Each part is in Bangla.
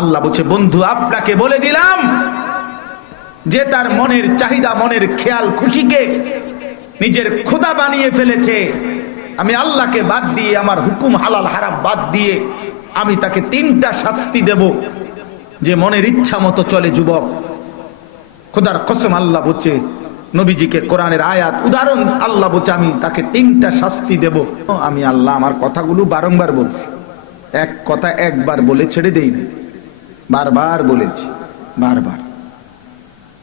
আল্লাহ বলছে, বন্ধু আপনাকে বলে দিলাম যে তার মনের চাহিদা, মনের খেয়াল খুশিকে নিজের খোদা বানিয়ে ফেলেছে, আমি আল্লাহকে বাদ দিয়ে, আমার হুকুম হালাল হারাম বাদ দিয়ে আমি তাকে 3টা শাস্তি দেব। যে মনের ইচ্ছা মতো চলে যুবক, খোদার কসম আল্লাহ বলছে, নবীজিকে কোরআনের আয়াত উদাহরণ আল্লাহ বলছে, আমি তাকে 3টা শাস্তি দেব। আমি আল্লাহ আমার কথাগুলো বারংবার বলছি, এক কথা একবার বলে ছেড়ে দেই না, বারবার বলেছি, বারবার।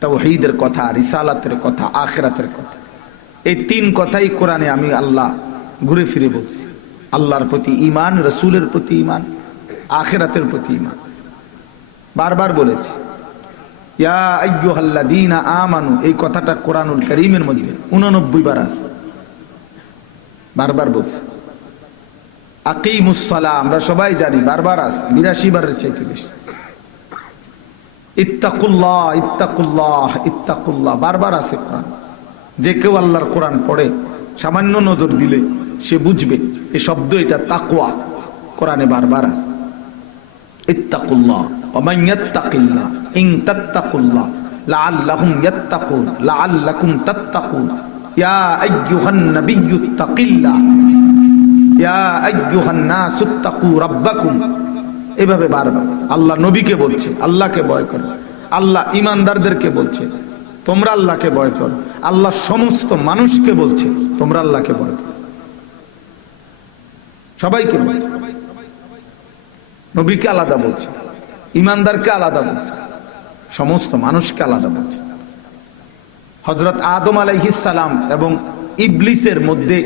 তাওহীদের কথা, রিসালাতের কথা, আখিরাতের কথা, এই 3 কথাই কোরআনে আমি আল্লাহ ঘুরে ফিরে বলছি। আল্লাহর প্রতি ঈমান, রাসূলের প্রতি ঈমান, আখিরাতের প্রতি ঈমান, বারবার বলেছি। ইয়া আইয়ুহাল্লাযীনা আমানু, এই কথাটা কোরআনুল কারীমের মধ্যে 89 বার আছে, বারবার বলছি। আকিমুস সালাহ, আমরা সবাই জানি, বারবার আছে, 82 বারের চাইতে বেশি। ইত্তাকুল্লাহ, ইত্তাকুল্লাহ, ইত্তাকুল্লাহ, বারবার আছে কোরআন। যে কেউ আল্লাহর কোরআন পড়ে সামান্য নজর দিলে সে বুঝবে এই শব্দ, এটা তাকওয়া, কোরআনে বারবার আছে। ইত্তাকুল্লাহ ওয়া মান ইয়াত্তাকিল্লাহ ইন তাত্তাকুল্লাহ লাআল্লাহুম ইয়াত্তাকুন লাআল্লাকুম তাত্তাকুন ইয়া আইয়ুহান নাবিয়্যু তাকিল্লাহ ইয়া আইয়ুহান নাসু তাকু রাব্বাকুম। এভাবে বারবার আল্লাহ নবীকে বলছে আল্লাহকে ভয় করো, আল্লাহ ইমানদারদেরকে বলছে তোমরা আল্লাহকে ভয় করো, আল্লাহ সমস্ত মানুষকে বলছে তোমরা আল্লাহকে ভয় করো, সবাইকে বলছে। নবীকে আলাদা বলছে, ইমানদারকে আলাদা বলছে, সমস্ত মানুষকে আলাদা বলছে। হযরত আদম আলাইহিস সালাম এবং ইবলিসের মধ্যে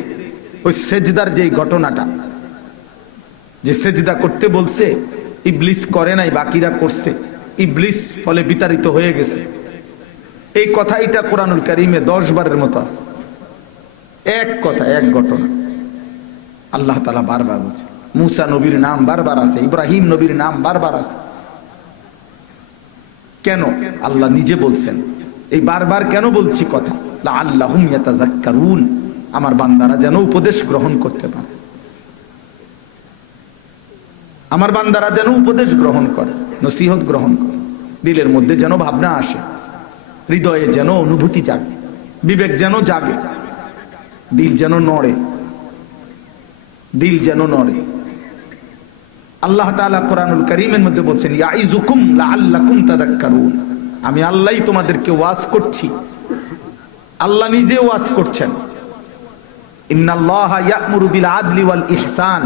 ওই সেজদার যে ঘটনাটা, যে সেজদা করতে বলছে ইবলিস করে নাই, বাকিরা করছে, ইবলিস ফলে বিতাড়িত হয়ে গেছে, এই কথা এটা কোরআনুল কারীমে 10 বারের মতো আছে। এক কথা, এক ঘটনা আল্লাহ তাআলা বারবার বলছে। মুসা নবীর নাম বারবার আছে, ইব্রাহিম নবীর নাম বারবার আছে। কেন? আল্লাহ নিজে বলছেন। এই বারবার কেন বলছি কথা? লাআল্লাহুম ইয়াতাযাক্কারুন, আমার বান্দারা যেন উপদেশ গ্রহণ করতে পারে, আমার বান্দারা যেন উপদেশ গ্রহণ করে, নসিহত গ্রহণ করে, দিলের মধ্যে যেন ভাবনা আসে, হৃদয়ে যেন অনুভূতি জাগে, বিবেক যেন জাগে, দিল যেন নড়ে, দিল যেন নড়ে। আল্লাহ তাআলা কোরআনুল কারীমের মধ্যে বলছেন, ইয়াইযুকুম লাআল্লাকুম তাযাক্কারুন, আমি আল্লাহই তোমাদেরকে ওয়াজ করছি, আল্লাহ নিজে ওয়াজ করছেন। ইন্নাল্লাহা ইয়া'মুরু বিল আদলি ওয়াল ইহসান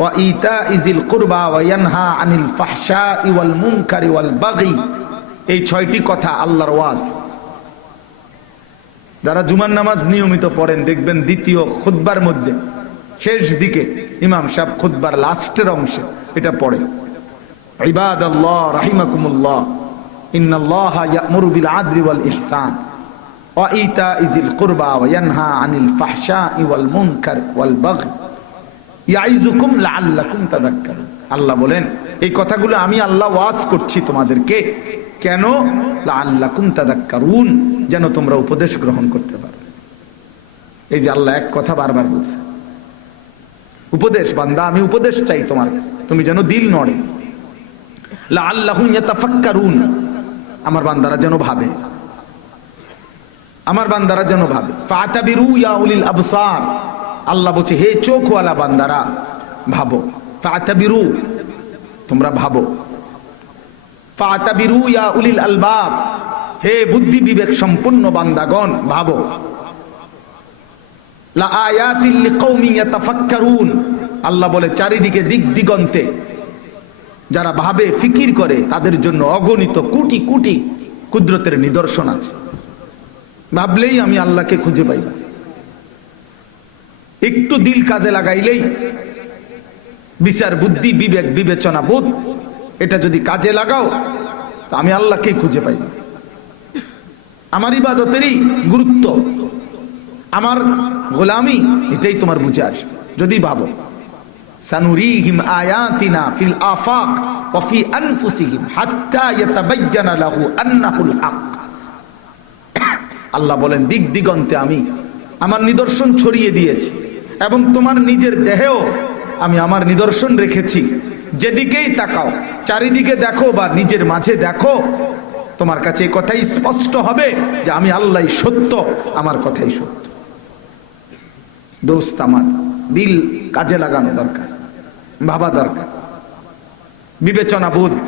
ওয়া ইতা'i যিল কুরবা ওয়া ইয়ানহা আনিল ফাহশাই ওয়াল মুনকারি ওয়াল বাগি। এই 6টি কথা আল্লাহর ওয়াজ। যারা জুমার নামাজ নিয়মিত পড়েন দেখবেন দ্বিতীয় খুতবার মধ্যে শেষ দিকে ইমাম সাহেব খুতবার লাস্টের অংশে এটা পড়ে, ইবাদাল্লাহ রাহিমাকুমুল্লাহ ইন্নাল্লাহা ইয়া'মুরু বিল আদলি ওয়াল ইহসান ওয়া ইতা'i যিল কুরবা ওয়া ইয়ানহা আনিল ফাহশাই ওয়াল মুনকারি ওয়াল বাগি ইয়াইযুকুম লাআল্লাকুম তাযাক্কারুন। আল্লাহ বলেন এই কথাগুলো আমি আল্লাহ ওয়াজ করছি তোমাদেরকে, কেন? লাআল্লাকুম তাযাক্কারুন, যেন তোমরা উপদেশ গ্রহণ করতে পারো। এই যে আল্লাহ এক কথা বারবার বলছে, উপদেশ, বান্দা আমি উপদেশ চাই তোমার, তুমি যেন দিল নড়ে। লাআল্লাহুম ইয়াতাফাক্কারুন, আমার বান্দারা যেন ভাবে, আমার বান্দারা যেন ভাবে। ফাতাবিরু ইয়া উলিল আবসার, আল্লাহ বলছে হে চোখওয়ালা বান্দারা ভাবো। ফাতাবিরু, তোমরা ভাবো। ফাতাবিরু ইয়া উলিল আলবাব, হে বুদ্ধি বিবেক সম্পন্ন বান্দাগণ ভাবো। লা আয়াতিল লিকাউমিন ইয়াতাফাক্কারুন, আল্লাহ বলে চারিদিকে দিক দিগন্তে যারা ভাবে ফিকির করে তাদের জন্য অগণিত কোটি কোটি কুদরতের নিদর্শন আছে। ভাবলেই আমি আল্লাহকে খুঁজে পাইবা, একটু দিল কাজে লাগাইলেই, বিচার বুদ্ধি বিবেক বিবেচনা বোধ এটা যদি কাজে লাগাও তা আমি আল্লাহকে খুঁজে পাইবা। আমার ইবাদতেরই গুরুত্ব, আমার গোলামি, এটাই তোমার বুঝে আসবে যদি ভাবো। সানুরিহিম আয়াতিনা ফিল আফাক ওয়া ফি আনফুসিহিম হাত্তা ইয়াতাবায়্যানা লাহু আন্নাহুল হক। আল্লাহ বলেন দিক দিগন্তে আমি আমার নিদর্শন ছড়িয়ে দিয়েছি এবং তোমার নিজের দেহেও আমি আমার নিদর্শন রেখেছি, যেদিকেই তাকাও চারিদিকে দেখো বা নিজের মাঝে দেখো, তোমার কাছে এই কথাই স্পষ্ট হবে যে আমি আল্লাহ সত্য, আমার কথাই সত্য। দোস্ত আমার, দিল কাজে লাগানো দরকার, ভাবা দরকার। বিবেচনা বোধ,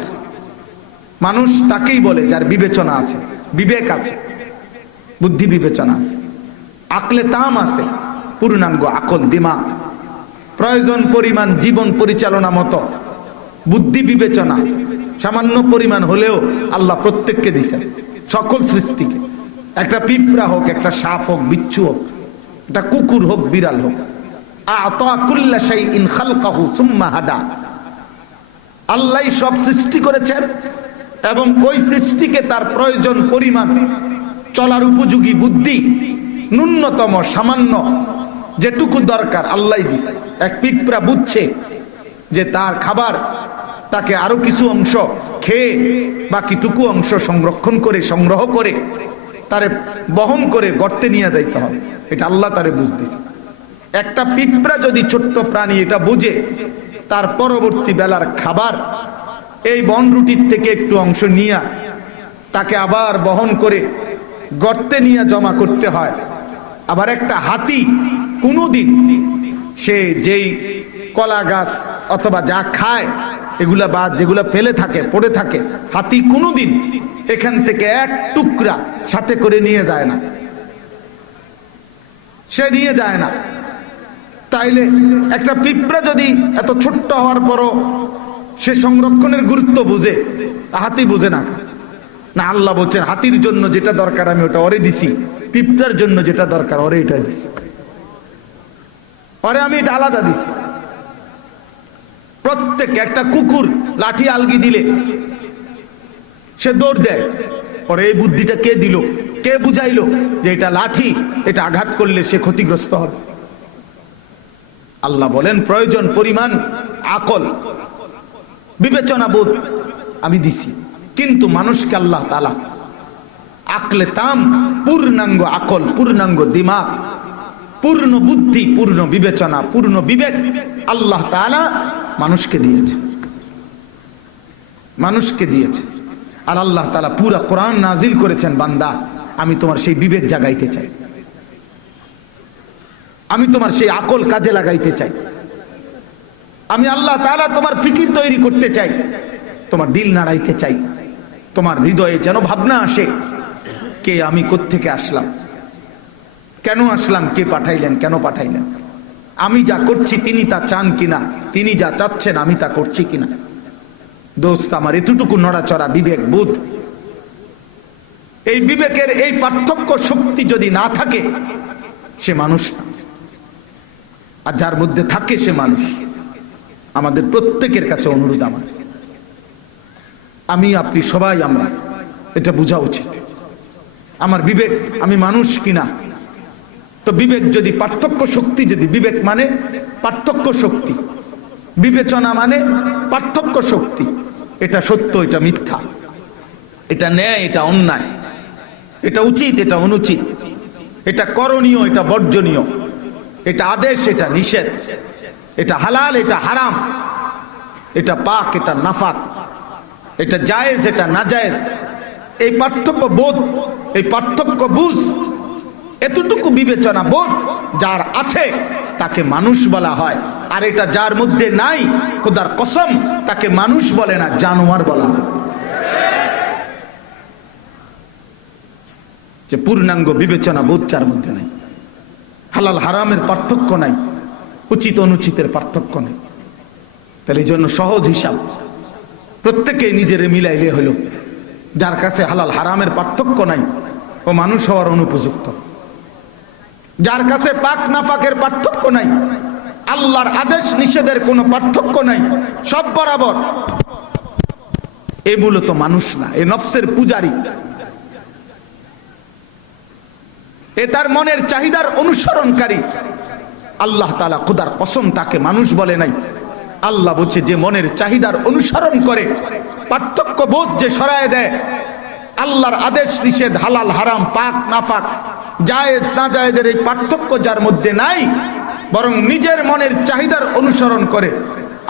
মানুষ তাকেই বলে যার বিবেচনা আছে, বিবেক আছে, বুদ্ধি বিবেচনা আছে, আকলে তাম আছে, পূর্ণাঙ্গ আকল দিমাগ, প্রয়োজন পরিমাণ জীবন পরিচালনা মতো বুদ্ধি বিবেচনা সামান্য পরিমাণ হলেও আল্লাহ প্রত্যেককে দিয়েছেন, সকল সৃষ্টিকে। একটা পিঁপড়া হোক, একটা সাপ হোক, বিচ্ছু হোক, একটা কুকুর হোক, বিড়াল হোক, আ'তা কুল্লা শাইইন খালকাহু সুম্মা হাদা। আল্লাহ সব সৃষ্টি করেছেন এবং ওই সৃষ্টিকে তার প্রয়োজন পরিমাণ চলার উপযোগী বুদ্ধি, ন্যূনতম সামান্য যেটুকু দরকার আল্লাহ দিছে। এক পিঁপড়া বুঝছে যে তার খাবার, তাকে আরো কিছু অংশ খেয়ে বাকিটুকু অংশ সংরক্ষণ করে, সংগ্রহ করে তারে বহন করে গর্তে নিয়ে যাইতে হবে, এটা আল্লাহ তারে বুঝ দিছে। একটা পিঁপড়া যদি, ছোট্ট প্রাণী, এটা বুঝে তার পরবর্তী বেলার খাবার এই বনরুটির থেকে একটু অংশ নিয়ে তাকে আবার বহন করে গর্তে নিয়ে জমা করতে হয়। আবার একটা হাতি কোনোদিন সে যেই কলা গাছ অথবা যা খায় এগুলা বা যেগুলা ফেলে থাকে, পড়ে থাকে, হাতি কোনোদিন এখান থেকে এক টুকরা সাথে করে নিয়ে যায় না, সে নিয়ে যায় না। তাইলে একটা পিঁপড়া যদি এত ছোট্ট হওয়ার পরও সে সংরক্ষণের গুরুত্ব বুঝে, হাতি বুঝে না। না, আল্লাহ বলছেন হাতির জন্য যেটা দরকার আমি ওটা ওরে দিছি, পিঁপড়ার জন্য যেটা দরকার ওরে এটা দিছি, ওরে আমি এটা আলাদা দিছি। প্রত্যেক একটা কুকুর লাঠি আলগি দিলে সে দৌড় দেয়, ওরে এই বুদ্ধিটা কে দিল, কে বুঝাইলো যে এটা লাঠি, এটা আঘাত করলে সে ক্ষতিগ্রস্ত হবে। আল্লাহ বলেন প্রয়োজন পরিমাণ আকল বিবেচনা বোধ আমি দিছি, কিন্তু মানুষকে আল্লাহ তাআলা আকলে তাম, পূর্ণাঙ্গ আকল, পূর্ণাঙ্গ দিমাগ, পূর্ণ বুদ্ধি, পূর্ণ বিবেচনা, পূর্ণ বিবেক আল্লাহ তাআলা মানুষকে দিয়েছে, মানুষকে দিয়েছে। আর আল্লাহ তাআলা পুরা কোরআন নাজিল করেছেন, বান্দা আমি তোমার সেই বিবেক জাগাইতে চাই, আমি তোমার সেই আকল কাজে লাগাইতে চাই, আমি আল্লাহ তাআলা তোমার ফিকির তৈরি করতে চাই, তোমার দিল নাড়াইতে চাই, তোমার হৃদয়ে যেন ভাবনা আসে কে আমি, কোত্থেকে আসলাম, কেন আসলাম, কে পাঠাইলেন, কেন পাঠাইলেন, আমি যা করছি তিনি তা চান কিনা, তিনি যা চাচ্ছেন আমি তা করছি কিনা। দোস্ত আমার, এতটুকু নড়াচড়া বিবেক বোধ, এই বিবেকের এই পার্থক্য শক্তি যদি না থাকে সে মানুষ না, আর যার মধ্যে থাকে সে মানুষ। আমাদের প্রত্যেকের কাছে অনুরোধ আমার, আমি আপনি সবাই আমরা এটা বোঝা উচিত, আমার বিবেক, আমি মানুষ কিনা। তো বিবেক যদি পার্থক্য শক্তি, যদি বিবেক মানে পার্থক্য শক্তি, বিবেচনা মানে পার্থক্য শক্তি, এটা সত্য, এটা মিথ্যা, এটা ন্যায়, এটা অন্যায়, এটা উচিত, এটা অনুচিত, এটা করণীয়, এটা বর্জনীয়, এটা আদেশ, এটা নিষেধ, এটা হালাল, এটা হারাম, এটা পাক, এটা নাফাক, এটা জায়েজ, এটা নাজায়েজ, এই পার্থক্য বোধ, এই পার্থক্য বুঝ, এতটুকু বিবেচনা বোধ যার আছে তাকে মানুষ বলা হয়। আর এটা যার মধ্যে নাই, খোদার কসম, তাকে মানুষ বলে না, জানোয়ার বলা হয়। যে পূর্ণাঙ্গ বিবেচনা বোধ যার মধ্যে নাই, হালাল হারামের পার্থক্য নাই, উচিত অনুচিতের পার্থক্য নাই। তাহলে এই জন্য সহজ হিসাব, প্রত্যেকে নিজের মিলাইলে হলো, যার কাছে হালাল হারামের পার্থক্য নাই ও মানুষ হওয়ার অনুপযুক্ত, যার কাছে পাক নাফাকের পার্থক্য নাই, আল্লাহর আদেশ নিষেধের কোনো পার্থক্য নাই, সব বরাবর, এ মূলত মানুষ না, এ নফসের পূজারী, এ তার মনের চাহিদার অনুসরণকারী। আল্লাহ তাআলা খোদার কসম তাকে মানুষ বলে নাই। আল্লাহ বলছে যে মনের চাহিদার অনুসরণ করে, পার্থক্য বোধ যে সরায় দেয়, আল্লাহর আদেশ নিষেধ, হালাল হারাম, পাক নাফাক, জায়েজ না জায়েজের এই পার্থক্য যার মধ্যে নাই, বরং নিজের মনের চাহিদার অনুসরণ করে,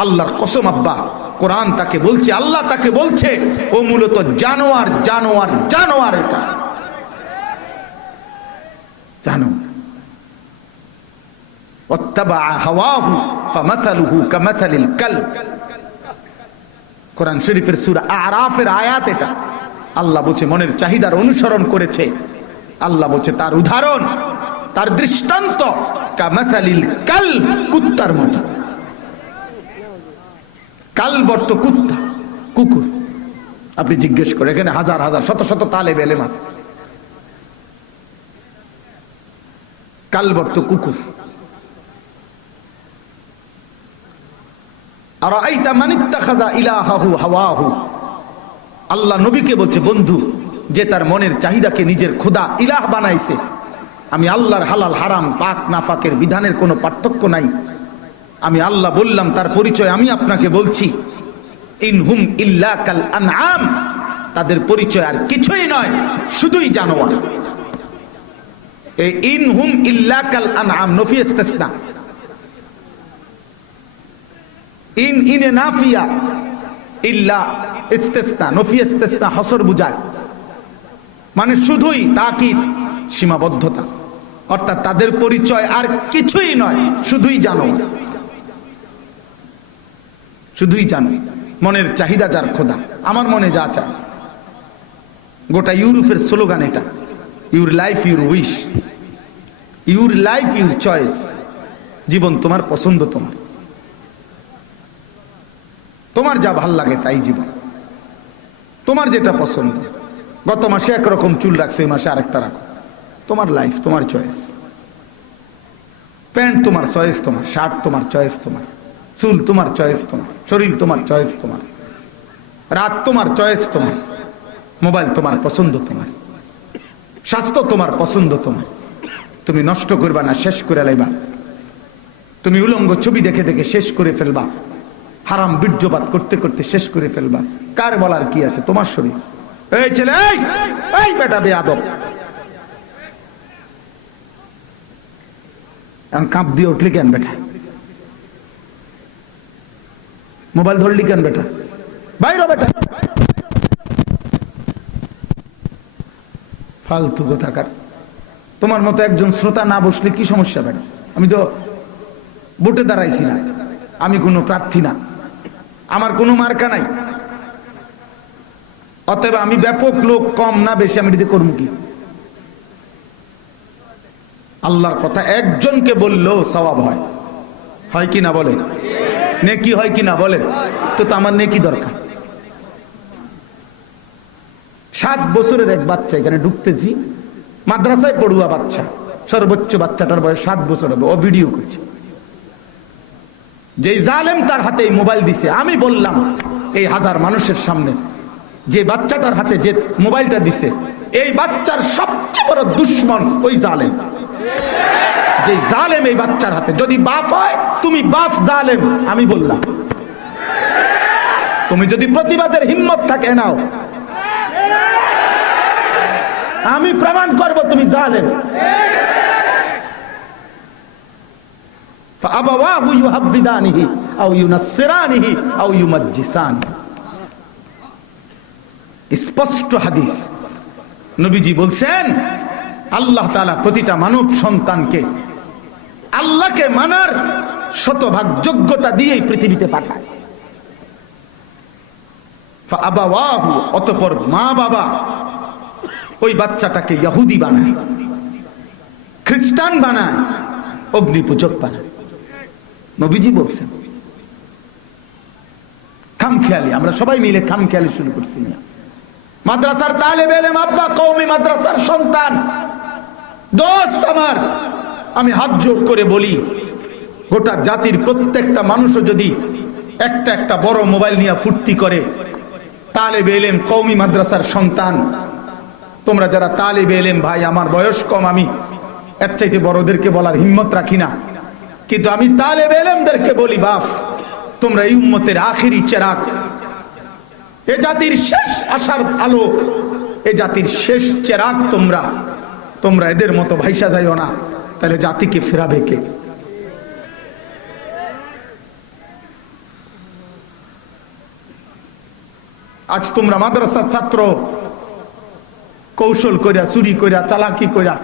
আল্লাহর কসম আব্বা, কোরআন তাকে বলছে, আল্লাহ তাকে বলছে ও মূলত জানোয়ার জানোয়ার জানোয়ার, এটা জানোয়ার। ওয়াত্তাবা হাওয়াহু ফামাথালুহু কামাথালিল কালব, কোরআন শরীফের সূরা আরাফের আয়াত এটা। আল্লাহ বলছে মনের চাহিদার অনুসরণ করেছে, আল্লাহ বলছে তার উদাহরণ, তার দৃষ্টান্ত কামাথালিল কালব, কুত্তার মতো। কালব অর্থ কুত্তা, কুকুর। আপনি জিজ্ঞেস করেন এখানে হাজার হাজার শত শত তালেব ইলম আছে, কালব অর্থ কুকুর। আর আইতা মানিত্তাখাযা ইলাহাহু হাওয়াহু, আল্লাহ নবীকে বলছে বন্ধু, যে তার মনের চাহিদাকে নিজের খোদা ইলাহ বানাইছে। আমি আল্লাহর হালাল হারাম পাক নাফাকের বিধানের কোনো পার্থক্য নাই। আমি আল্লাহ বললাম, তার পরিচয় আমি আপনাকে বলছি, ইনহুম ইল্লা কাল আনআম, তাদের পরিচয় আর কিছুই নয়, শুধুই জানোয়ার। এই ইনহুম ইল্লা কাল আনআম নফি ইস্তিসনা, ইন ইনে নাফিয়া, ইল্লা ইস্তিসনা, নফি ইস্তিসনা হসর বুঝায়, মানে শুধুই তাকিদ, সীমাবদ্ধতা। অর্থাৎ তাদের পরিচয় আর কিছুই নয়, শুধুই জানো, শুধুই জানো। মনের চাহিদা যার খোদা, আমার মনে যা চায়। গোটা ইউরোপের স্লোগান এটা, your life your wish, your life your choice. জীবন তোমার পছন্দ, তোমার তোমার যা ভাল লাগে তাই জীবন, তোমার যেটা পছন্দ। গত মাসে একরকম চুল রাখছো, এই মাসে আরেকটা রাখো, তোমার লাইফ, তোমার চয়েস। প্যান্ট তোমার চয়েস, তোমার শার্ট তোমার চয়েস, তোমার চুল তোমার চয়েস, তোমার শরীর তোমার চয়েস, তোমার রাত তোমার চয়েস, তোমার মোবাইল তোমার পছন্দ, তোমার স্বাস্থ্য তোমার পছন্দ, তোমার। তুমি নষ্ট করবা না, শেষ করে লাইবা। তুমি উলঙ্গ ছবি দেখে দেখে শেষ করে ফেলবা, হারাম বীর্যপাত করতে করতে শেষ করে ফেলবা। কার বলার কি আছে? তোমার শরীর। এই ছেলে, এই বেটা বেয়াদব, এখন কাঁপ দিয়ে উঠলি কেন বেটা? মোবাইল ধরলি কেন বেটা? বাইরে বেটা, ফালতু কোথাকার। তোমার মতো একজন শ্রোতা না বসলে কি সমস্যা বেটা? আমি তো ভোটে দাঁড়াইছি না, আমি কোনো প্রার্থী না, আমার কোনো মার্কা নাই, অতএব আমি ব্যাপক লোক কম না বেশি, আমি এটাতে করবো কি? আল্লাহর কথা একজনকে বললেও সওয়াব হয়, হয় কি না বলেন? নেকি হয় কি না বলেন? তো আমার নেকি দরকার। 7 বছরের এক বাচ্চা এখানে ঢুকতেছি, মাদ্রাসায় পড়ুয়া বাচ্চা, সর্বোচ্চ বাচ্চাটার বয়স 7 বছর হবে, ও ভিডিও করছে। যে জালেম তার হাতে এই মোবাইল দিছে, আমি বললাম এই হাজার মানুষের সামনে, যে বাচ্চাটার হাতে যে মোবাইলটা দিছে, এই বাচ্চার সবচেয়ে বড় দুশ্মন ওই জালেম। যে জালেম এই বাচ্চার হাতে, যদি বাপ হয় তুমি বাপ জালেম, আমি বললাম। তুমি যদি প্রতিবাদের হিম্মত থাকে নাও, আমি প্রমাণ করব তুমি জালেম। فأبواه يهودانه أو ينصرانه أو يمجسانه। স্পষ্ট হাদিস, নবীজি বলছেন আল্লাহ তাআলা প্রতিটা মানব সন্তানকে আল্লাহকে মানার শতভাগ যোগ্যতা দিয়েই পৃথিবীতে পাঠায়। ফাআবাওয়াহু, অতঃপর মা বাবা ওই বাচ্চাটাকে ইহুদি বানায়, খ্রিস্টান বানায়, অগ্নিপূজক বানায়। নবীজি বলছেন। খামখেয়ালি, আমরা সবাই মিলে খামখেয়ালি শুরু করছি। মাদ্রাসার তালেবে ইলম আব্বা, কওমি মাদ্রাসার সন্তান, দোস্ত আমার, আমি হাত জোর করে বলি, গোটা জাতির প্রত্যেকটা মানুষও যদি একটা একটা বড় মোবাইল নিয়ে ফুর্তি করে, তালেবে ইলম কওমি মাদ্রাসার সন্তান, তোমরা যারা তালেবে ইলম ভাই, আমার বয়স কম, আমি এর চাইতে বড়দেরকে বলার হিম্মত রাখি না, কিন্তু আমি তালেবে ইলমদেরকে বলি, বাপ তোমরা এই উম্মতের আখিরি চেরাগ, এ জাতির শেষ আশার আলো, এ জাতির শেষ চেরাগ, তোমরা এদের মতো ভাইসা যাইও না, তাহলে জাতিকে ফেরাবে কে? আজ তোমরা মাদ্রাসার ছাত্র কৌশল কইরা, চুরি কইরা, চালাকি কইরা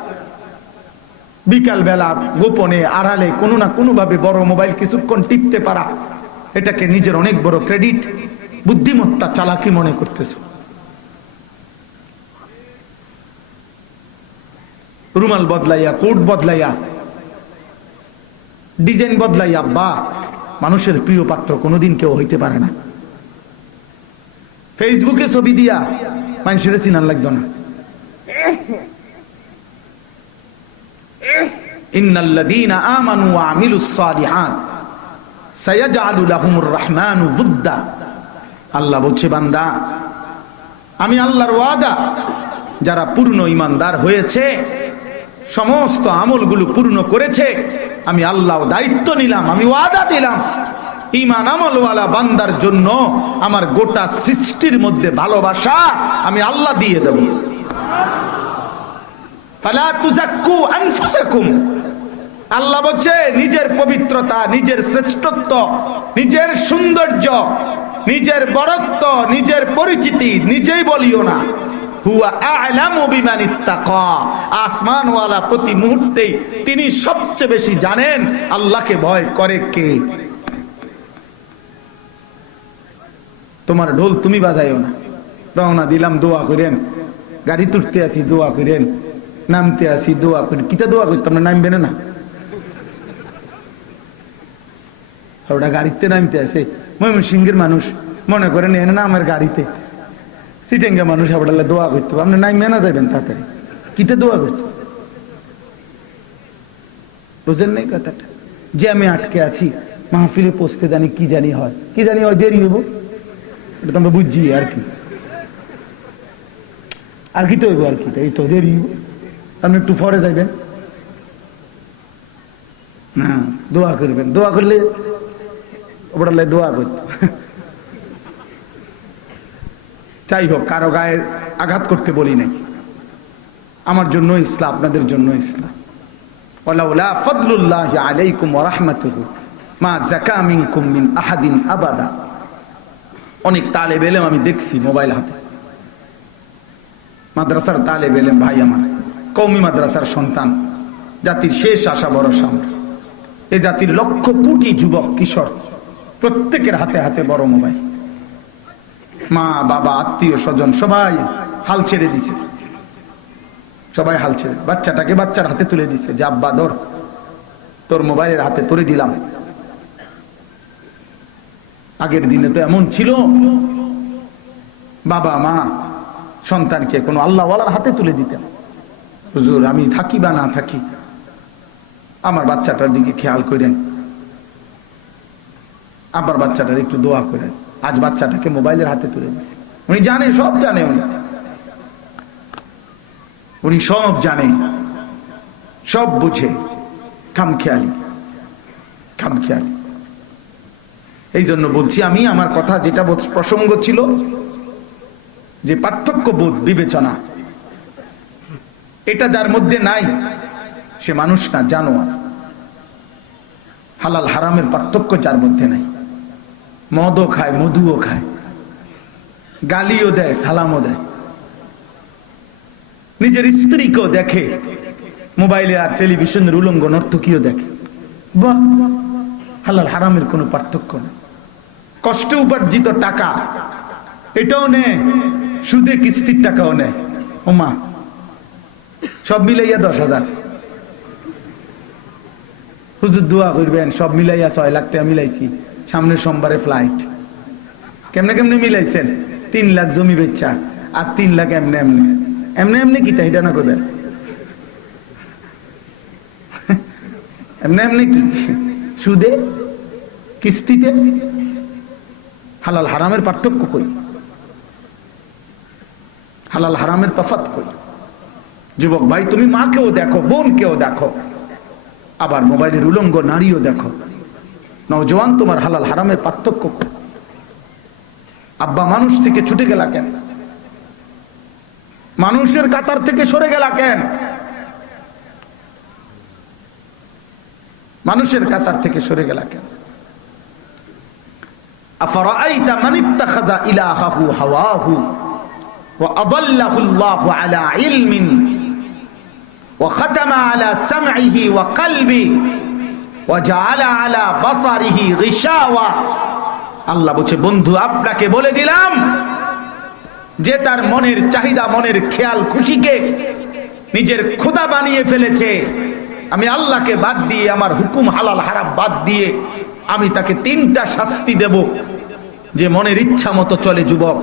বিকাল বেলা গোপনে আড়ালে কোনো না কোনো ভাবে বড় মোবাইল কিছুক্ষণ টিপতে পারা, এটাকে নিজের অনেক বড় ক্রেডিট, বুদ্ধিমত্তা, চালাকি মনে করতেছ। রুমাল বদলাইয়া, কোট বদলাইয়া, ডিজাইন বদলাইয়া বা মানুষের প্রিয় পাত্র কোনোদিন কেউ হইতে পারে না। ফেসবুকে ছবি দিয়া মানুষের চিনান লাগতো না। ইন্নাল্লাযীনা আমানু ওয়া আমিলুস সালিহাত সায়াজআলু লাহুমুর রাহমানু উদ্দা। আল্লাহ বলছে, বান্দা আমি আল্লাহর ওয়াদা, যারা পূর্ণ ঈমানদার হয়েছে, সমস্ত আমলগুলো পূর্ণ করেছে, আমি আল্লাহ দায়িত্ব নিলাম, আমি ওয়াদা দিলাম, ঈমান আমলওয়ালা বান্দার জন্য আমার গোটা সৃষ্টির মধ্যে ভালোবাসা আমি আল্লাহ দিয়ে দেব। ফালা তুযাক্কু আনফুসাকুম। আল্লাহ বলছে, নিজের পবিত্রতা, নিজের শ্রেষ্ঠত্ব, নিজের সৌন্দর্য, নিজের বড়ত্ব, নিজের পরিচিতি নিজেই বলিও না। হুয়া আ'লামু বিমান ইত্তাকা। আসমানওয়ালা প্রতি মুহূর্তেই তিনি সবচেয়ে বেশি জানেন আল্লাহকে ভয় করে কে। তোমার ঢোল তুমি বাজাইও না। রওনা দিলাম, দোয়া করেন। গাড়ি তুলতে আসি, দোয়া করেন। নামতে আসি, দোয়া করেন। কিতা দোয়া করি, তোমরা নামবে না? ওটা গাড়িতে নামতে আসে, ময়মনসিংহের মানুষ মনে করেন এনে না আমার গাড়িতে, সিটেঙ্গা মানুষ আপনার দোয়া করতো, আপনি নামবে না যাবেন তাড়াতাড়ি, কিতে দোয়া করতো? বুঝেন নাই কথাটা? যে আমি আটকে আছি, মাহফিলে পৌঁছতে জানি কি জানি হয়, কি জানি হয়, দেরি হইব, এটা তো আমরা বুঝছি। আর কি আর কি তো হইব, আর কি এই তো দেরি হইব, আপনি একটু পরে যাইবেন না, দোয়া করবেন। দোয়া করলে ওপর দোয়া করতো। যাই হোক, কারো গায়ে আঘাত করতে বলি নাই। আমার জন্য ইসলাম, আপনাদের জন্য ইসলাম। ওয়ালাউলা ফাদলুল্লাহি আলাইকুম ওয়া রাহমাতুহু মা যাকা মিনকুম মিন আহাদিন আবাদা। অনেক তালেব ইলম আমি দেখছি মোবাইল হাতে, মাদ্রাসার তালেব ইলম ভাই আমার, কওমি মাদ্রাসার সন্তান, জাতির শেষ আশা ভরসা আমার। এই জাতির লক্ষ কোটি যুবক কিশোর প্রত্যেকের হাতে হাতে বড় মোবাইল। মা বাবা আত্মীয় স্বজন সবাই হাল ছেড়ে দিছে, সবাই হাল ছেড়ে বাচ্চাটাকে বাচ্চার হাতে তুলে দিছে, যে আব্বা ধর তোর মোবাইলের হাতে তুলে দিলাম। আগের দিনে তো এমন ছিল, বাবা মা সন্তানকে কোনো আল্লাহওয়ালার হাতে তুলে দিতেন। হুজুর আমি থাকি বা না থাকি, আমার বাচ্চাটার দিকে খেয়াল করেন, আবার বাচ্চাটার একটু দোয়া করেন। আজ বাচ্চাটাকে মোবাইলের হাতে তুলে দিচ্ছে। উনি জানে, সব জানে, উনি সব জানে, সব বুঝে, খামখেয়ালি, খামখেয়ালি। এই জন্য বলছি আমি, আমার কথা যেটা প্রসঙ্গ ছিল, যে পার্থক্য বোধ, বিবেচনা, এটা যার মধ্যে নাই সে মানুষ না, জানোয়ার। হালাল হারামের পার্থক্য যার মধ্যে নাই, মদও খায়, মধুও খায়, গালিও দেয়, সালামও দেয়, নিজের স্ত্রীকেও দেখে মোবাইলে আর টেলিভিশনের উলঙ্গ নর্তকীও দেখে। বাহ, হালাল হারামের কোনো পার্থক্য নেই। কষ্টে উপার্জিত টাকা এটাও নেয়, সুদে কিস্তির টাকাও নেয়। ও মা, সব মিলাইয়া 10,000। হুজুর দোয়া করবেন, সব মিলাইয়া 6 লাখ টাকা মিলাইছি, সামনের সোমবারে ফ্লাইট। কেমনে কেমনে মিলাইছেন? 3 লাখ জমি বেচা আর 3 লাখ এমনি এমনি এমনি এমনি কি তাইটা না করবেন? এমনি এমনি কি সুদে কিস্তিতে? হালাল হারামের পার্থক্য কই? হালাল হারামের তফাৎ কই? যুবক ভাই, তুমি মাকেও দেখো, বোনকেও দেখো, আবার মোবাইলের উলঙ্গ নারীও দেখো। নওজওয়ান, তোমার হালাল হারামের পার্থক্য কই? আব্বা মানুষ থেকে ছুটে গেলা কেন? মানুষের কাতার থেকে সরে গেলা কেন? মানুষের কাতার থেকে সরে গেলা কেন? আফারাআইতা মান ইত্তাখাযা ইলাহাহু হাওয়াহু ওয়া আদাল্লাহু আল্লাহু আলা ইলমিন ওয়া খাতামা আলা সামঈহি ওয়া কলবি ওয়া জাআলা আলা বাসারিহি গিশাওয়া। আল্লাহ বলছে, বন্ধু আপনাকে বলে দিলাম যে তার মনের চাহিদা, মনের খেয়াল খুশিকে নিজের খোদা বানিয়ে ফেলেছে। আমি আল্লাহকে বাদ দিয়ে, আমার হুকুম হালাল হারাম বাদ দিয়ে আমি তাকে তিনটা শাস্তি দেব। যে মনের ইচ্ছা মতো চলে যুবক,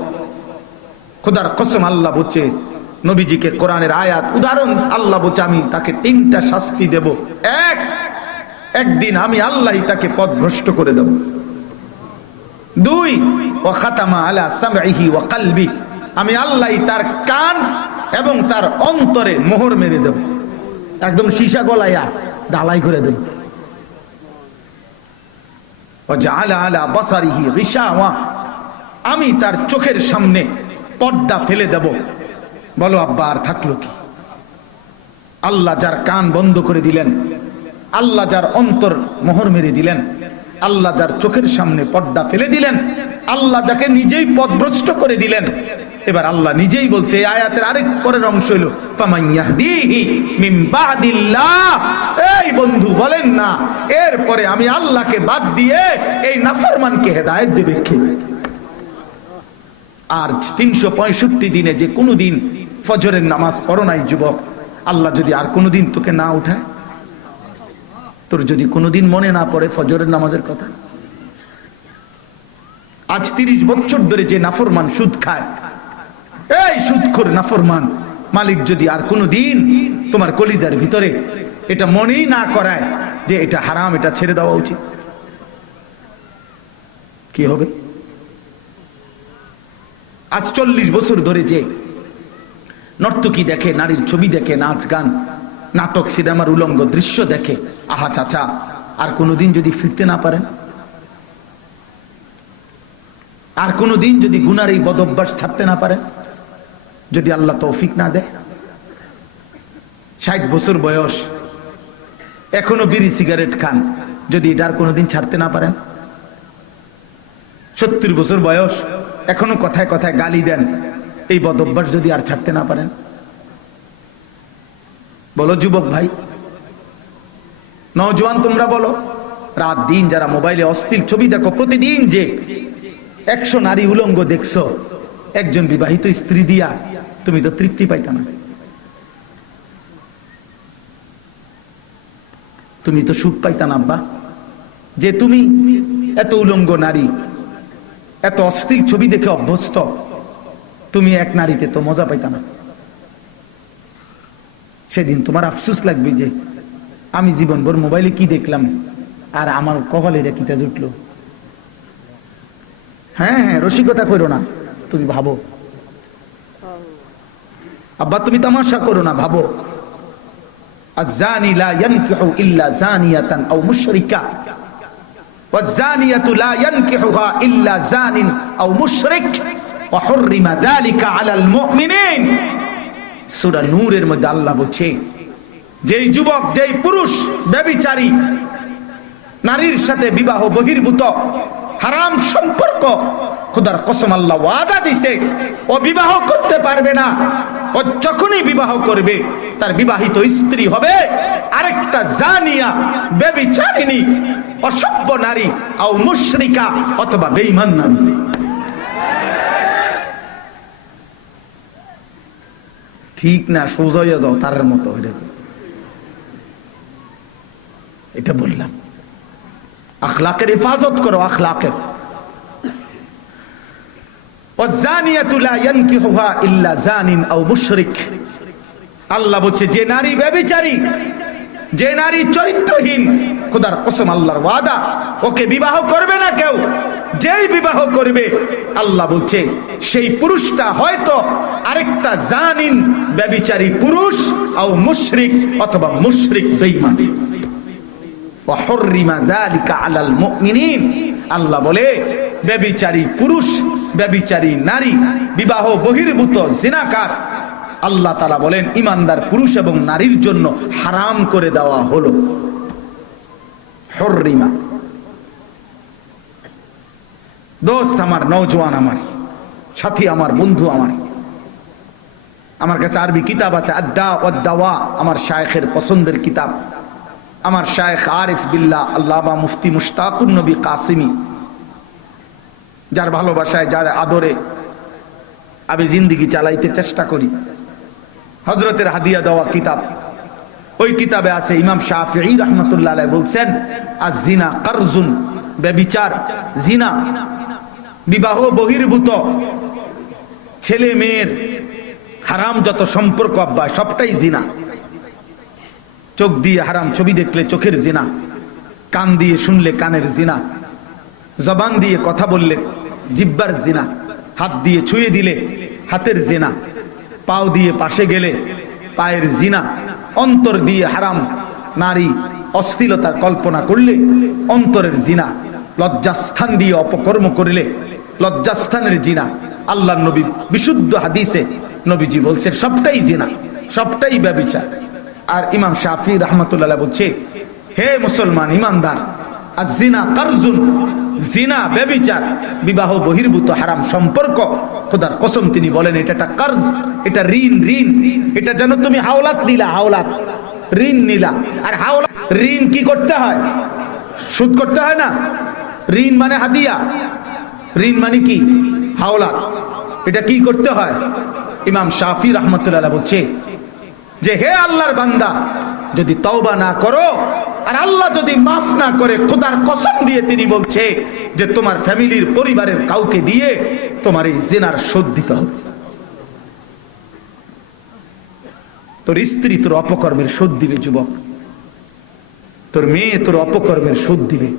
খোদার কসম আল্লাহ বলছে, নবীজিকে কোরআনের আয়াত উদাহরণ আল্লাহ বলছে, আমি তাকে তিনটা শাস্তি দেব। একদিন আমি আল্লাহই তাকে পথভ্রষ্ট করে দেব। দুই, ওয়া খাতামা আলা সামঈহি ওয়া কলবি, আমি আল্লাহই তার কান এবং তার অন্তরে মোহর মেরে দেব, একদম সীসা গলাইয়া ঢালাই করে দেব। ওয়া জাআলা আলা বাসারিহি গিশাওয়া, আমি তার চোখের সামনে পর্দা ফেলে দেব। বলো আব্বা, আর থাকলো কি? আল্লাহ যার কান বন্ধ করে দিলেন, আল্লাহ যার অন্তর মোহর মেরে দিলেন, আল্লাহ যার চোখের সামনে পর্দা ফেলে দিলেন, আল্লাহ যাকে নিজেই পথভ্রষ্ট করে দিলেন। এবার আল্লাহ নিজেই বলছে, এই আয়াতের আরেক পরের অংশ হলো ফামান ইয়াহদিহি মিন বাদিল্লাহ। এই বন্ধু বলেন না, এরপরে আমি আল্লাহকে বাদ দিয়ে এই নাফরমানকে হেদায়েত দেবে কে? আর 365 দিনে যে কোনো দিন ফজরের নামাজ পড়ো নাই যুবক, আল্লাহ যদি আর কোনোদিন তোকে না উঠায়, তোর যদি কোনোদিন মনে না পড়ে ফজরের নামাজের কথা, আজ 30 বছর ধরে যে নাফরমান সুদ খায়, এই সুদখোর নাফরমান মালিক যদি আর কোনোদিন তোমার কলিজার ভিতরে এটা মনেই না করায় যে এটা হারাম, এটা ছেড়ে দেওয়া উচিত, কি হবে? আজ 40 বছর ধরে যে নর্তকী দেখে, নারীর ছবি দেখে, নাচ গান, নাটক, সিনেমার উলঙ্গ দৃশ্য দেখে, আহা চাচা, আর কোনোদিন যদি ফিরতে না পারেন, আর কোনোদিন যদি গুনার এই বদ অভ্যাস ছাড়তে না পারেন, যদি আল্লাহ তৌফিক না দেয়, 60 বছর বয়স এখনো বিড়ি সিগারেট খান, যদি এটা আর কোনোদিন ছাড়তে না পারেন, 70 বছর বয়স এখনো কথায় কথায় গালি দেন, এই বদ অভ্যাস যদি আর ছাড়তে না পারেন, বলো যুবক ভাই, নওজোয়ান তোমরা বলো, রাত দিন যারা মোবাইলে অশ্লীল ছবি দেখো, প্রতিদিন যে 100 নারী উলঙ্গ দেখছো, একজন বিবাহিত স্ত্রী দিয়া তুমি তো তৃপ্তি পাইতা না, তুমি তো সুখ পাইতা না আব্বা, যে তুমি এত উলঙ্গ নারী, এত অশ্লীল ছবি দেখে অভ্যস্ত, তুমি এক নারীতে তো মজা পাইতা না। সেদিন তোমার আফসোস লাগবে যে আমি জীবনভর মোবাইলে কি দেখলাম, আর আমার কপালে এটা কিতা জুটলো। হ্যাঁ হ্যাঁ, রসিকতা করো না, তুমি ভাবো আব্বা, তুমি তামাশা করো না, ভাবো। আয-যানি লা ইয়ানকিহু ইল্লা যানিয়াতান আও মুশরিকা ওয়াজ-যানিয়াতু লা ইয়ানকিহুহা ইল্লা যানিন আও মুশরিক ওয়া হুররিমা যালিকা আলাল মুমিনিন। সূরা নূরের মধ্যে আল্লাহ বলছে, যেই যুবক, যেই পুরুষ ব্যভিচারী নারীর সাথে বিবাহ বহির্ভূত হারাম সম্পর্ক, খোদার কসম আল্লাহ ওয়াদা দিছে ও বিবাহ করতে পারবে না। ও যখনই বিবাহ করবে তার বিবাহিত স্ত্রী হবে আরেকটা জানিয়া, ব্যভিচারিণী, অসভ্য নারী, আও মুশরিকা, অথবা বেঈমান নারী। ঠিক না? সোজা হয়ে যাও তার মতো, এটা বললাম। আখলাকের হেফাজত করো, আখলাকের। ওয়াজ-যানিয়াতু লা ইয়ানকিহুহা ইল্লা যানিন আও মুশরিক। আল্লাহ বলছে, যে নারী ব্যভিচারী, যে নারী চরিত্রহীন, খোদার কসম আল্লাহর ওয়াদা, ওকে বিবাহ করবে না কেউ। যেই বিবাহ করবে আল্লাহ বলছে সেই পুরুষটা হয়তো আরেকটা জানিন, ব্যভিচারী পুরুষ, আও মুশরিক, অথবা মুশরিক বেঈমান। ওয়া হুররিমা যালিকা আলাল মুমিনিন। আল্লাহ বলে, ব্যভিচারী পুরুষ, ব্যভিচারী নারী, বিবাহ বহির্ভূত জিনাকার, আল্লাহ তাআলা বলেন ঈমানদার পুরুষ এবং নারীর জন্য হারাম করে দেওয়া হলো। হুররিমা, দোস্ত আমার, নওজোয়ান আমার, সাথী আমার, বন্ধু আমার কাছে আরবি কিতাব আছে, আদ্দা ওয়াদ দাওয়া, আমার শায়েখের পছন্দের কিতাব। আমার শায়েখ আরিফ বিল্লাহ আল্লামা মুফতি মুশতাকুন নবী কাসিমি, যার ভালোবাসায়, যার আদরে আমি জিন্দেগি চালাইতে চেষ্টা করি, হযরতের হাদিয়া দেওয়া কিতাব। ওই কিতাবে আছে ইমাম শাফিঈ রাহমাতুল্লাহ আলাইহি বলছেন, আয-জিনা কারজুন, ব্যভিচার, জিনা, বিবাহ বহির্ভূত ছেলে মেয়ের হারাম যত সম্পর্ক আব্বা সবটাই জিনা। চোখ দিয়ে হারাম ছবি দেখলে চোখের জিনা, কান দিয়ে শুনলে কানের জিনা, জবান দিয়ে কথা বললে জিহ্বার জিনা, হাত দিয়ে ছুঁয়ে দিলে হাতের জিনা, পাও দিয়ে পাশে গেলে পায়ের জিনা, অন্তর দিয়ে হারাম নারী অশ্লীলতার কল্পনা করলে অন্তরের জিনা, লজ্জাস্থান দিয়ে অপকর্ম করলে লজ্জাস্থানের জিনা। আল্লাহর নবী বিশুদ্ধ হাদিসে নবীজি বলছেন সবটাই জিনা, সবটাই ব্যভিচার। আর ইমাম শাফিঈ রাহমাতুল্লাহ বলছে, হে মুসলমান ইমানদার, আয-জিনা কারজুন, জিনা ব্যভিচার, বিবাহ বহির্ভূত হারাম সম্পর্ক, খোদার কসম তিনি বলেন এটা একটা কার্জ, এটা ঋণ, ঋণ। এটা যেন তুমি হাওলাত নিলা, হাওলাত, ঋণ নিলা। আর হাওলাত, ঋণ কি করতে হয়? সুদ করতে হয় না? ঋণ মানে হাদিয়া, ঋণ মানে কি? হাওলাত। এটা কি করতে হয়? ইমাম শাফিঈ রাহমাতুল্লাহ বলছে যে হে আল্লাহর বান্দা, যদি তওবা না করো আর আল্লাহ যদি মাফ না করে, খোদার কসম দিয়ে তিনি বলছে যে তোমার ফ্যামিলির পরিবারের কাউকে দিয়ে তোমার এই জিনার শোধ দিতে হবে। তোর স্ত্রী তোর অপকর্মের শোধ দিবে যুবক, তোর মেয়ে তোর অপকর্মের শোধ দিবে,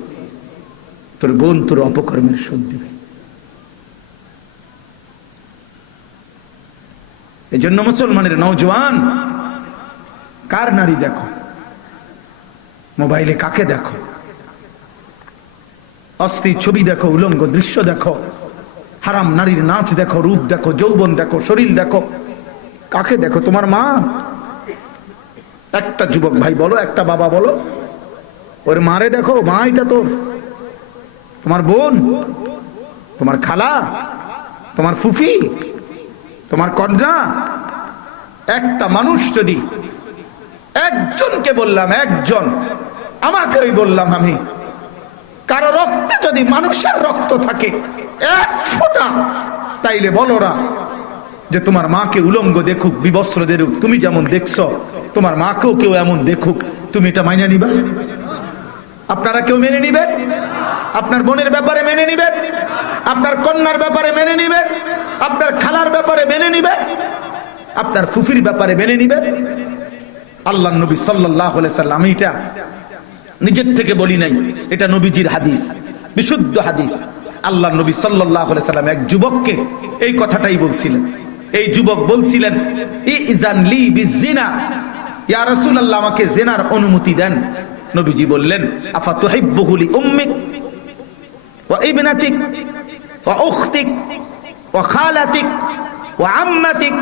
তোর বোন তোর অপকর্মের শোধ দিবে। এই জন্য মুসলমানের নওজোয়ান, কার নারী দেখো, মোবাইলে কাকে দেখো, অস্থির ছবি দেখো, উলঙ্গ দৃশ্য দেখো, হারাম নারীর নাচ দেখো, রূপ দেখো, যৌবন দেখো, শরীর দেখো, কাকে দেখো? তোমার মা? একটা যুবক ভাই বলো, একটা বাবা বলো, ওর মারে দেখো, মা এটা তোর, তোমার বোন, তোমার খালা, তোমার ফুফি, তোমার কন্যা। একটা মানুষ যদি, একজনকে বললাম, একজন, আমাকে ওই বললাম আমি, কারো রক্তে যদি মানুষের রক্ত থাকে এক ফোঁটা, তাইলে বলো না যে তোমার মাকে উলঙ্গ দেখুক, বিবস্ত্র দেখুক, তুমি যেমন দেখছো তোমার মাকেও কেউ এমন দেখুক, তুমি এটা মাইনা নিবা? আপনারা কেউ মেনে নিবেন? আপনার বোনের ব্যাপারে মেনে নিবেন? আপনার কন্যার ব্যাপারে মেনে নিবেন? আপনার খালার ব্যাপারে মেনে নিবেন? আপনার ফুফির ব্যাপারে মেনে নিবেন? আল্লাহ নবী সাল্লাল্লাহু আলাইহি সাল্লাম, এটা নিজের থেকে বলি নাই, এটা নবীজির হাদিস, বিশুদ্ধ হাদিস। আল্লাহ নবী সাল্লাল্লাহু আলাইহি সাল্লাম এক যুবককে এই কথাটাই বলছিলেন। এই যুবক বলছিলেন, ইজান লি বিজিনা, ইয়া রাসূলুল্লাহ, আমাকে জিনার অনুমতি দেন। নবীজি বললেন, আফা তুহিব্বুহু লি উম্মিক ওয়া ইবনাতিক ওয়া উখতিক ওয়া খালাতিক ওয়া আম্মাতিক।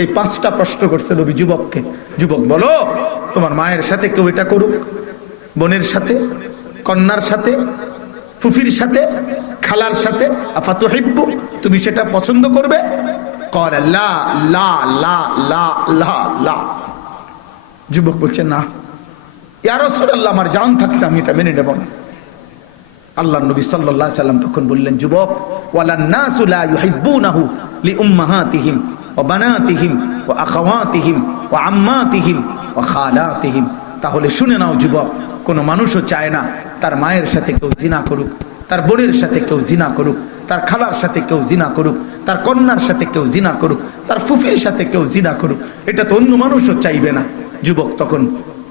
এই পাঁচটা প্রশ্ন করছে নবী যুবককে। যুবক বলো, তোমার মায়ের সাথে কেউ এটা করুক, বোনের সাথে, কন্যার সাথে, ফুফির সাথে, খালার সাথে, আফা তুহিব্বু, তুমি সেটা পছন্দ করবে? ক্বালা লা লা লা লা লা লা। যুবক বলছে, না ইয়া রাসূলুল্লাহ, আমার জান থাকতে আমি এটা মেনে নেব না। আল্লাহর নবী সাল্লাল্লাহু আলাইহি সাল্লাম তখন বললেন, যুবক, ওয়ালান নাসু লা ইউহিব্বুনাহু লিউম্মাহাতিহিম ওয়া বানাতিহিম ওয়া আখাওয়াতিহিম ওয়া আম্মাতিহিম ওয়া খালাতিহিম। তাহলে শুনে নাও যুবক, কোন মানুষও চায় না তার মায়ের সাথে কেউ জিনা করুক, তার বোনের সাথে কেউ জিনা করুক, তার খালার সাথে কেউ জিনা করুক, তার কন্যার সাথে কেউ জিনা করুক, তার ফুফির সাথে কেউ জিনা করুক। এটা তো অন্য মানুষও চাইবে না। যুবক তখন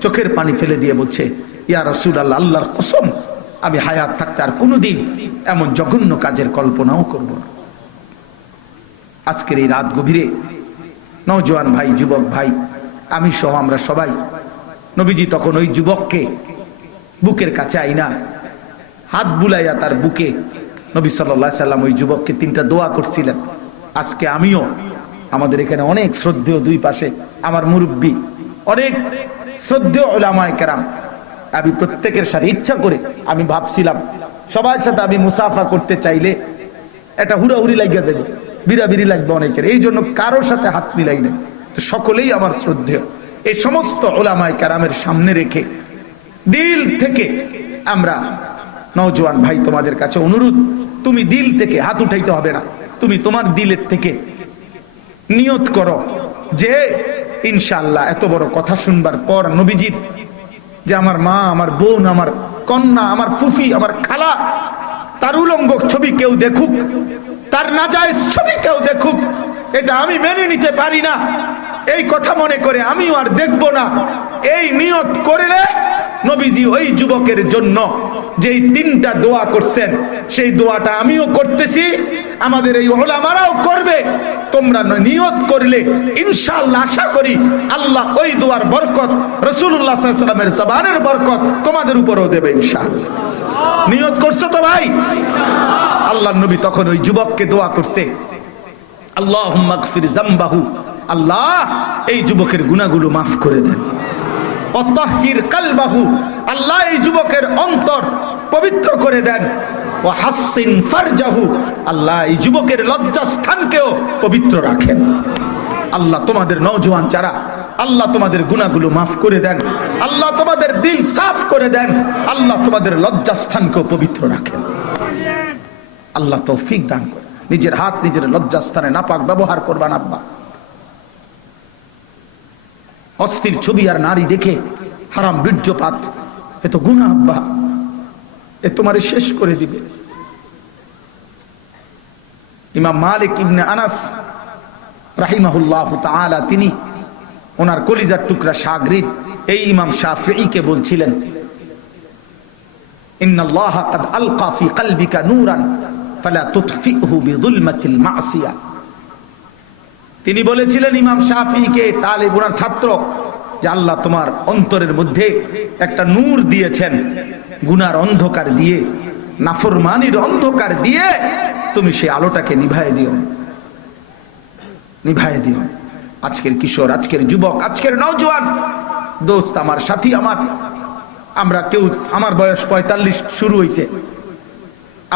চোখের পানি ফেলে দিয়ে বলছে, ইয়া রাসূলুল্লাহ, আল্লাহর কসম, আমি হায়াত থাকতে আর কোনোদিন এমন জঘন্য কাজের কল্পনাও করব না। আজকের এই রাত গভীরে নওজোয়ান ভাই, যুবক ভাই, আমি সহ আমরা সবাই, নবীজি তখন ওই যুবককে বুকের কাছে আইনা হাত বুলাইয়া তার বুকে নবী সাল্লাল্লাহু আলাইহি সাল্লাম ওই যুবককে তিনটা দোয়া করছিলেন। আজকে আমিও, আমাদের এখানে অনেক শ্রদ্ধেয় দুই পাশে আমার মুরব্বী, অনেক শ্রদ্ধেয় উলামায়ে কেরাম, আমি প্রত্যেকের সাথে ইচ্ছা করে আমি ভাবছিলাম সবার সাথে আমি মুসাফা করতে চাইলে এটা হুড়াহুড়ি লাগিয়া যাবে, বিড়াবিড়ি লাগবে অনেকের। এই জন্য কারোর সাথে হাত মিলাই না। তো সকলেই আমার শ্রদ্ধেয়। এই সমস্ত ওলামায়ে কেরামের সামনে রেখে দিল থেকে আমরা নওজোয়ান ভাই তোমাদের কাছে অনুরোধ, তুমি দিল থেকে, হাত উঠাইতে হবে না, তুমি তোমার দিলের থেকে নিয়ত করো যে ইনশাআল্লাহ এত বড় কথা শুনবার পর নবীজির, যে আমার মা, আমার বোন, আমার কন্যা, আমার ফুফি, আমার খালা, তার উলঙ্গ ছবি কেউ দেখুক, তার নাজায়েজ ছবি কেউ দেখুক, এটা আমি মেনে নিতে পারি না। এই কথা মনে করে আমিও আর দেখব না। এই নিয়ত করলে নবীজি ওই যুবকের জন্য যেই 3টা দোয়া করছেন, সেই দোয়াটা আমিও করতেছি, আমাদের এই ওলামারাও করবে। তোমরা নিয়ত করলে ইনশাআল্লাহ আশা করি আল্লাহ ওই দোয়ার বরকত, রাসূলুল্লাহ সাল্লাল্লাহু আলাইহি ওয়াসাল্লামের জবানের বরকত তোমাদের উপরেও দেবে ইনশাআল্লাহ। নিয়ত করছো তো ভাই? আল্লাহর নবী তখন ওই যুবককে দোয়া করছে, আল্লাহুম্মা গফির যামবাহু, আল্লাহ এই যুবকের গুনাহগুলো মাফ করে দেন। ওয়াতাহহির কালবাহু, আল্লাহ এই যুবকের অন্তর পবিত্র করে দেন। ওয়া হাসসিন ফারজাহু, আল্লাহ এই যুবকের লজ্জাস্থানকেও পবিত্র রাখেন। আল্লাহ তোমাদের নওজোয়ান যারা, আল্লাহ তোমাদের গুনাহগুলো মাফ করে দেন, আল্লাহ তোমাদের দিল সাফ করে দেন, আল্লাহ তোমাদের লজ্জাস্থানকেও পবিত্র রাখেন। আল্লাহ তৌফিক দান করে। নিজের হাত নিজের লজ্জাস্থানে নাপাক ব্যবহার করবেন আব্বা। অস্থির ছবি আর নারী দেখে হারাম বীর্যপাত, এ তো গুনাহ আব্বা, এ তোমারে শেষ করে দিবে। ইমাম মালিক ইবনে আনাস রাহিমাহুল্লাহু তাআলা, তিনি ওনার কলিজার টুকরা শাগরিদ এই ইমাম শাফিঈকে বলছিলেন, ইন্নাল্লাহ ক্বাদ আলকা ফি কলবিকা নূরান ফালা তুতফিহু বিযুলমাতিল মাসিয়া। তিনি বলেছিলেন ইমাম শাফিঈকে, তালিব ওনার ছাত্র, যে আল্লাহ তোমার অন্তরের মধ্যে একটা নূর দিয়েছেন, গুনার অন্ধকার দিয়ে, নাফরমানির অন্ধকার দিয়ে তুমি সেই আলোটাকে নিভায়ে দিও, নিভায়ে দিও। আজকের কিশোর, আজকের যুবক, আজকের নওজোয়ান দোস্ত আমার, সাথী আমার, আমরা কেউ, আমার বয়স 45 শুরু হয়েছে,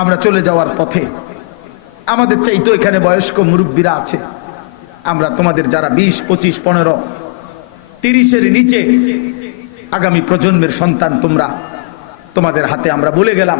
আমরা চলে যাওয়ার পথে। আমাদের চাইতো এখানে বয়স্ক মুরব্বীরা আছে। আমরা তোমাদের যারা 20, 25, 15, 30-এর নিচে আগামী প্রজন্মের সন্তান তোমরা, তোমাদের হাতে আমরা বলে গেলাম